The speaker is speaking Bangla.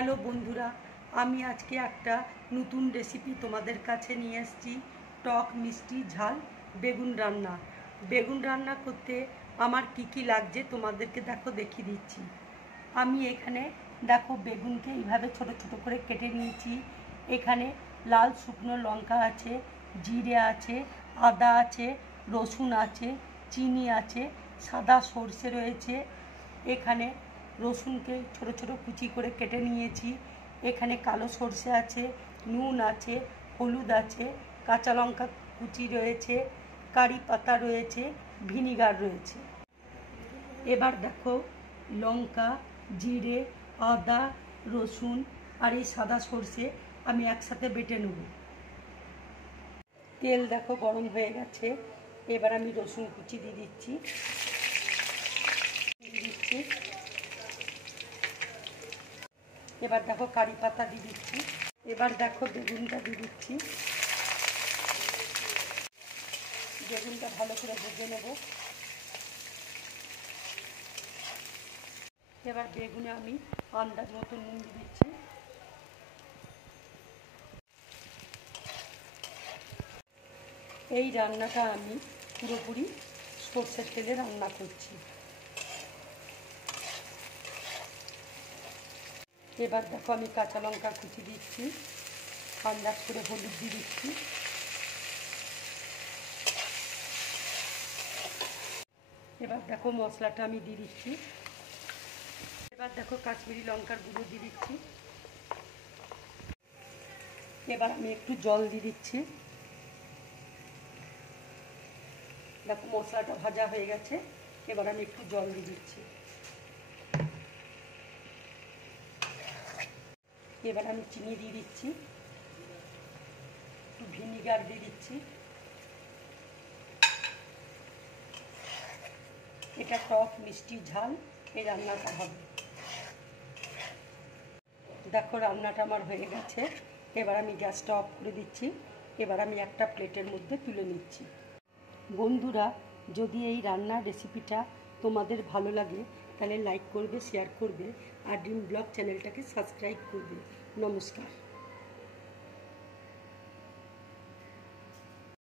হ্যালো বন্ধুরা, আমি আজকে একটা নতুন রেসিপি তোমাদের কাছে নিয়ে এসেছি। টক মিষ্টি ঝাল বেগুন রান্না। বেগুন রান্না করতে আমার কি লাগছে তোমাদেরকে দেখিয়ে দিচ্ছি। আমি এখানে বেগুনকে এইভাবে ছোট ছোট করে কেটে নিয়েছি। এখানে লাল শুকনো লঙ্কা আছে, জিরে আছে, আদা আছে, রসুন আছে, চিনি আছে, সাদা সর্ষে রয়েছে। এখানে রসুনকে ছোট ছোট কুচি করে কেটে নিয়েছি। এখানে কালো সর্ষে আছে, নুন আছে, হলুদ আছে, কাঁচা লঙ্কা কুচি রয়েছে, কারি পাতা রয়েছে, ভিনিগার রয়েছে। এবার দেখো লঙ্কা, জিরে, আদা, রসুন আর এই সাদা সর্ষে আমি একসাথে বেটে নেব। তেল দেখো গরম হয়ে গেছে। এবার আমি রসুন কুচি দিয়ে দিচ্ছি। এবার দেখো কারি পাতা দিয়ে দিচ্ছি। এবার দেখো বেগুনটা দিয়ে দিচ্ছি। বেগুনটা ভালো করে ভেজে নেব। এবার বেগুনে আমি আন্দাজ মতো নুন দিয়ে দিচ্ছি। এই রান্নাটা আমি পুরোপুরি সর্ষের তেলে রান্না করছি। এবার দেখো আমি কাঁচা লঙ্কা কুচি দিচ্ছি, আন্দাজ করে হলুদ দিয়ে দিচ্ছি। এবার দেখো মশলাটা আমি দিয়ে দিচ্ছি। এবার দেখো কাশ্মীরি লঙ্কার গুঁড়ো দিয়ে দিচ্ছি। এবার আমি একটু জল দিয়ে দিচ্ছি। দেখো মশলাটা ভাজা হয়ে গেছে। এবার আমি একটু জল দিয়ে দিচ্ছি। এবার আমি চিনি দিয়ে দিচ্ছি, একটু ভিনিগার দিয়ে দিচ্ছি। এটা টক মিষ্টি ঝাল এই রান্নাটা হবে। দেখো রান্নাটা আমার হয়ে গেছে। এবার আমি গ্যাসটা অফ করে দিচ্ছি। এবার আমি একটা প্লেটের মধ্যে তুলে নিচ্ছি। বন্ধুরা, যদি এই রান্নার রেসিপিটা তোমাদের ভালো লাগে তাহলে লাইক করবে, শেয়ার করবে আর ড্রিম ব্লগ চ্যানেলটাকে সাবস্ক্রাইব করবে। নমস্কার।